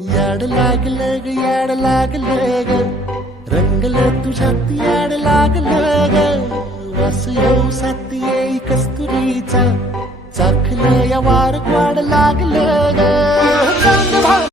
याड लागलं ग याड लागलं ग रंगलं तुझ्यात याड लागलं ग वास येऊ साथ येई कस्तुरीचा चाखलं या वार वाढ लागलं ग